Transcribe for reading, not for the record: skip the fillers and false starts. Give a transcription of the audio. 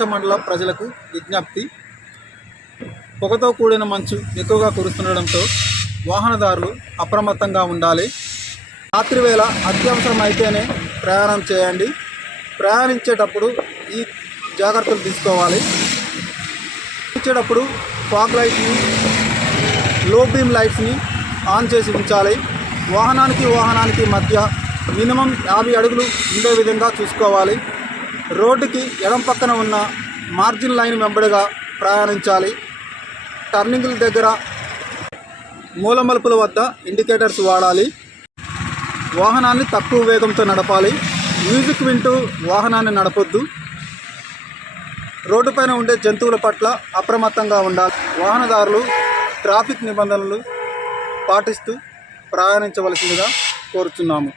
పాల్వంచ మండల ప్రజలకు విజ్ఞప్తి. పొగతో కూడిన మంచు ఎక్కువగా కురుస్తుండడంతో వాహనదారులు అప్రమత్తంగా ఉండాలి. రాత్రి వేళ అత్యవసరం అయితేనే ప్రయాణం చేయండి. ప్రయాణించేటప్పుడు ఈ జాగ్రత్తలు తీసుకోవాలి. వచ్చేటప్పుడు ఫాగ్ లైట్ని, లో బీమ్ లైట్స్ని ఆన్ చేసి ఉంచాలి. వాహనానికి మధ్య మినిమం 50 అడుగులు ఉండే విధంగా చూసుకోవాలి. రోడ్డుకి ఎడం పక్కన ఉన్న మార్జిన్ లైన్ వెంబడిగా ప్రయాణించాలి. టర్నింగ్ల దగ్గర మూల మలుపుల వద్ద ఇండికేటర్స్ వాడాలి. వాహనాన్ని తక్కువ వేగంతో నడపాలి. మ్యూజిక్ వింటూ వాహనాన్ని నడపొద్దు. రోడ్డుపైన ఉండే జంతువుల పట్ల అప్రమత్తంగా ఉండాలి. వాహనదారులు ట్రాఫిక్ నిబంధనలు పాటిస్తూ ప్రయాణించవలసిందిగా కోరుచున్నాము.